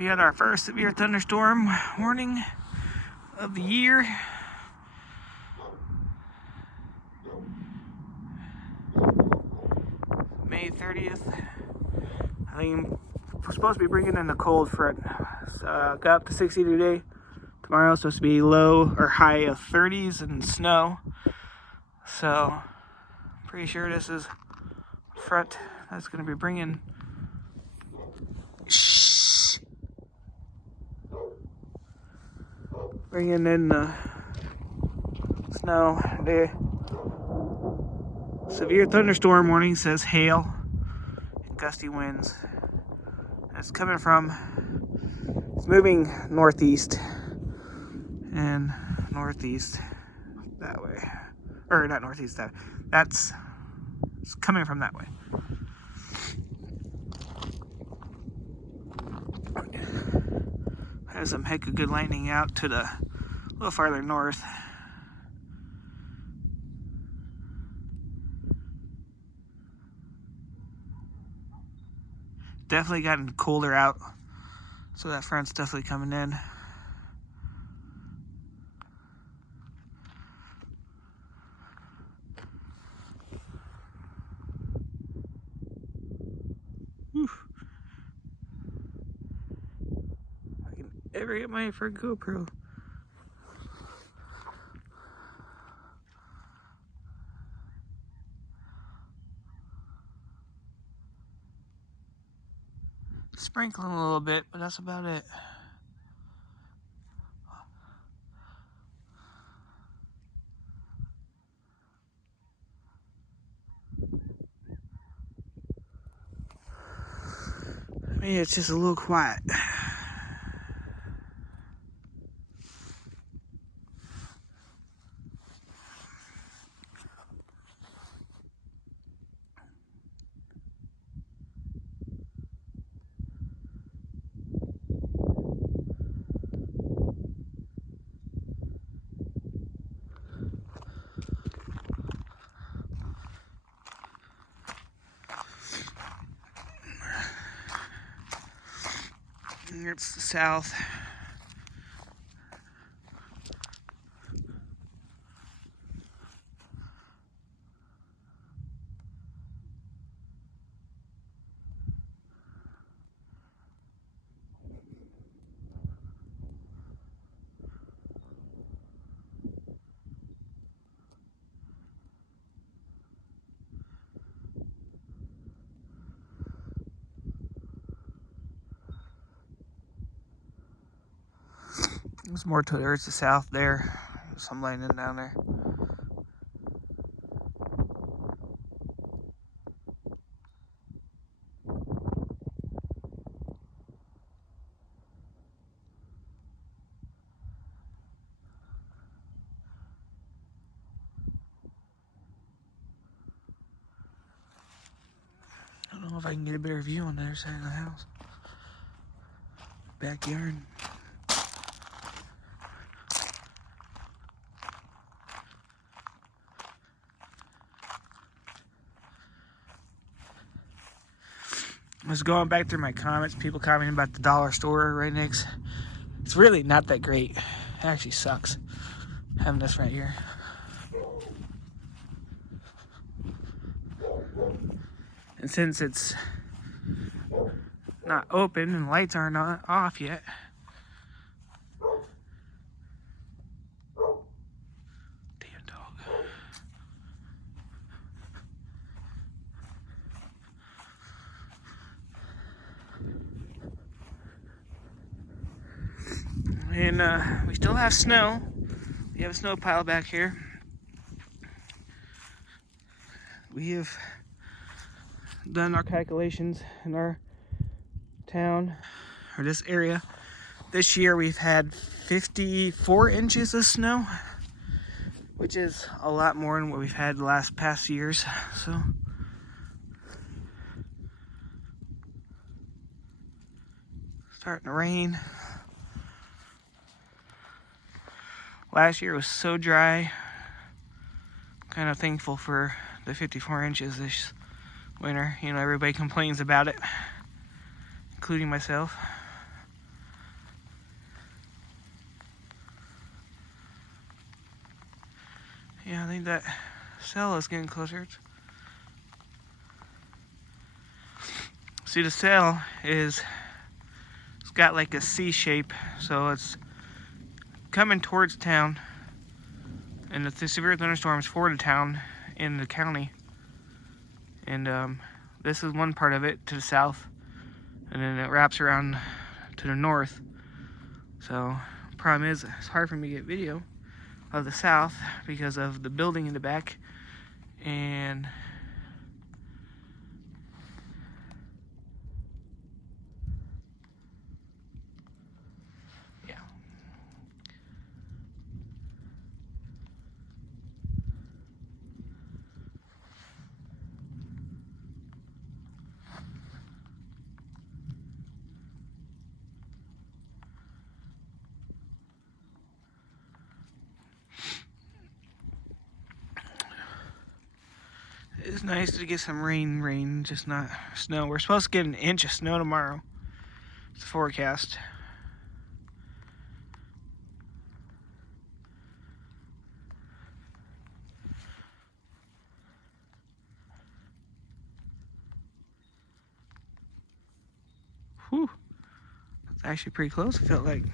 We had our first severe thunderstorm warning of the year. May 30th. I think we're supposed to be bringing in the cold front. Got up to 60 today. Tomorrow it's supposed to be low or high of 30s and snow. So, pretty sure this is front that's going to be bringing in the snow. The severe thunderstorm warning says hail and gusty winds. It's coming from, it's moving northeast and northeast that way. Or not northeast, it's coming from that way. Has some heck of good lightning out to the a little farther north. Definitely gotten colder out, so that front's definitely coming in. Whew. I can ever get my for GoPro. Sprinkling a little bit, but that's about it. I mean, it's just a little quiet. It's the south. It's more towards the south there. Some lightning down there. I don't know if I can get a better view on the other side of the house. Backyard. I was going back through my comments, people commenting about the dollar store right next. It's really not that great. It actually sucks having this right here. And since it's not open and lights aren't off yet, damn dog. And we still have snow. We have a snow pile back here. We have done our calculations in our town, or this area. This year we've had 54 inches of snow, which is a lot more than what we've had the past years. So starting to rain. Last year was so dry. Kind of thankful for the 54 inches this winter. You know, everybody complains about it, including myself. Yeah, I think that cell is getting closer. See, the cell it's got like a C shape, so it's coming towards town, and the severe thunderstorms for the town in the county. And this is one part of it to the south, and then it wraps around to the north. So problem is, it's hard for me to get video of the south because of the building in the back. And yeah, it's nice to get some rain, just not snow. We're supposed to get an inch of snow tomorrow. It's the forecast. Whew. It's actually pretty close, it felt like.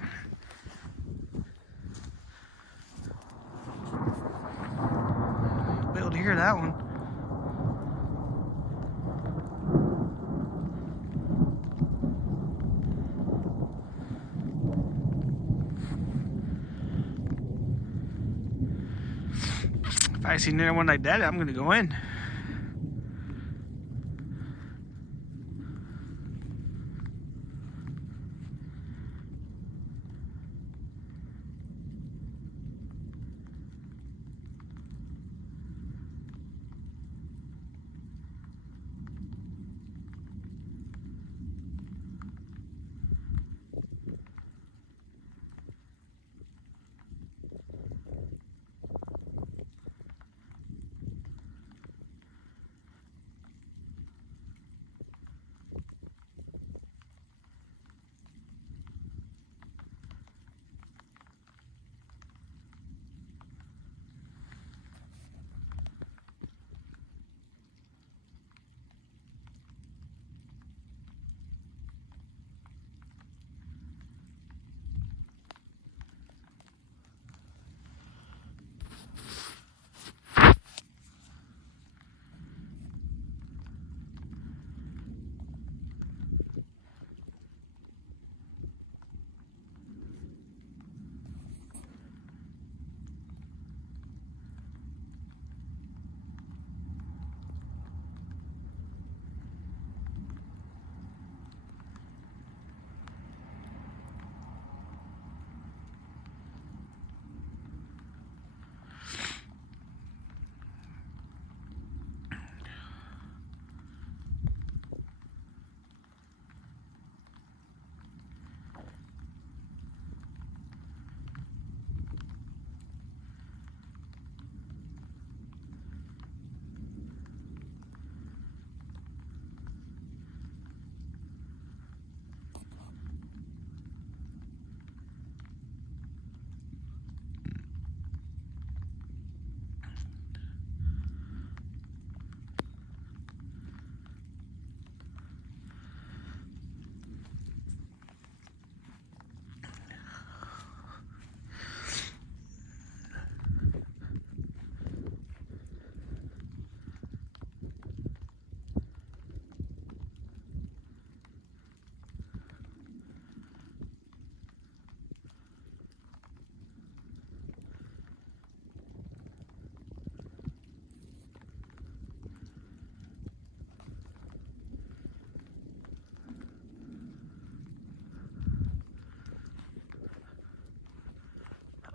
You'll be able to hear that one. If I see another one like that, I'm gonna go in.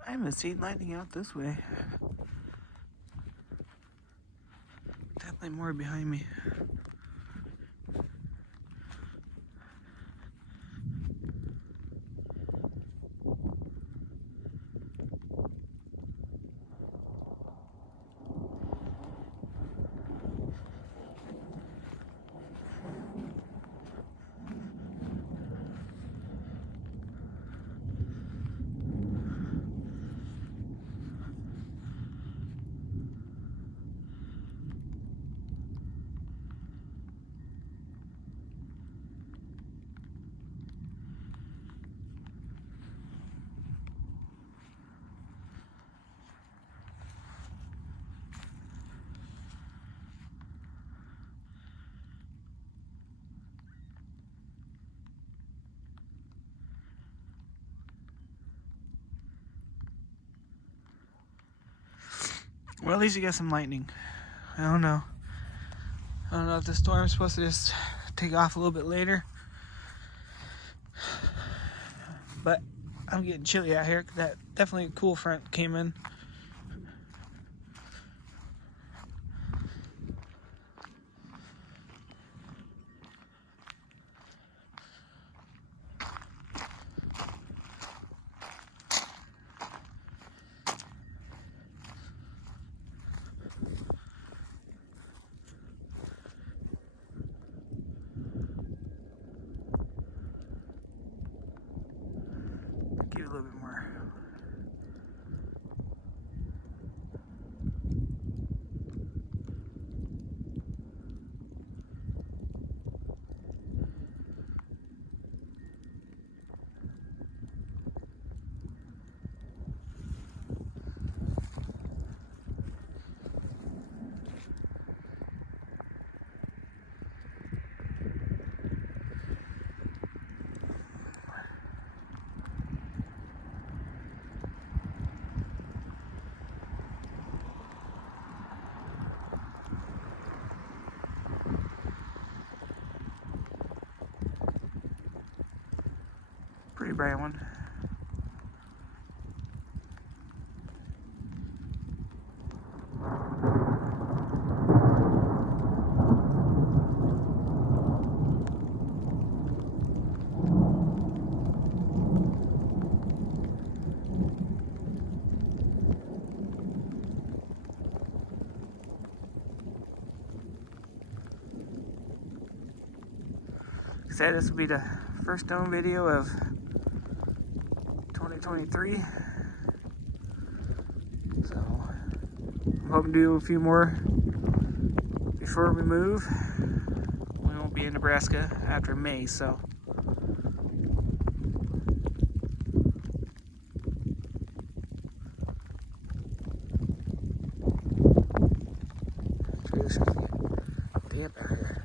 I haven't seen lightning out this way. Definitely more behind me. Well, at least you got some lightning. I don't know if the storm's supposed to just take off a little bit later. But I'm getting chilly out here. That definitely a cool front came in. Give it a little bit more. Pretty bright one. Like I said, this will be the first dome video of 2023. So I'm hoping to do a few more before we move. We won't be in Nebraska after May, so it's really damp out here.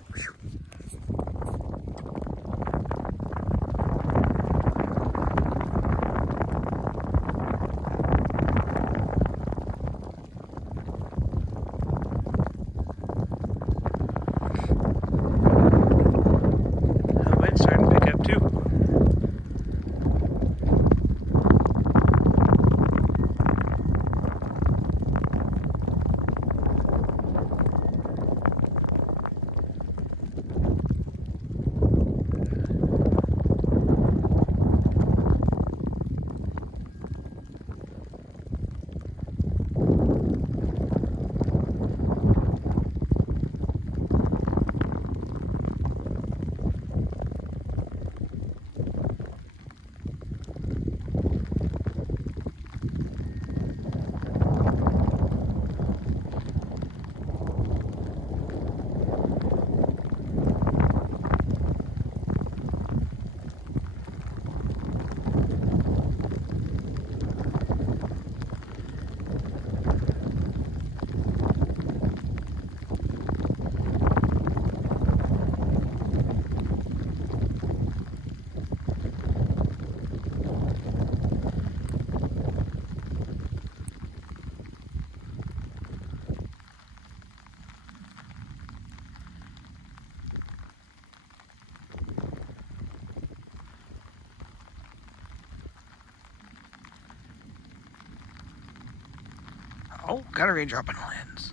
Oh, got a raindrop on the lens.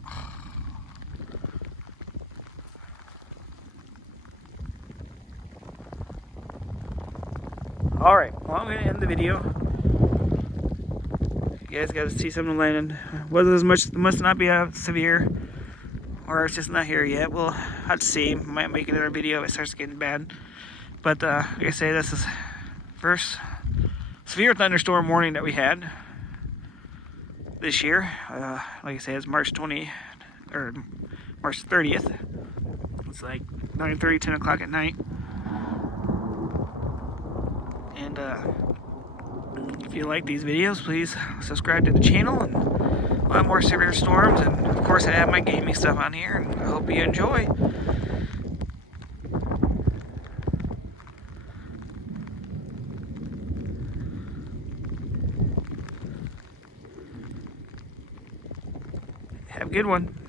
Alright, well, I'm going to end the video. You guys got to see something landing. Wasn't as much, must not be severe, or it's just not here yet. We'll have to see. Might make another video if it starts getting bad. But like I say, this is first severe thunderstorm warning that we had this year. Like I say, it's March 20 or March 30th. It's like 9:30, 10 o'clock at night. And if you like these videos, please subscribe to the channel, and a lot more severe storms. And of course, I have my gaming stuff on here, and I hope you enjoy. Have a good one.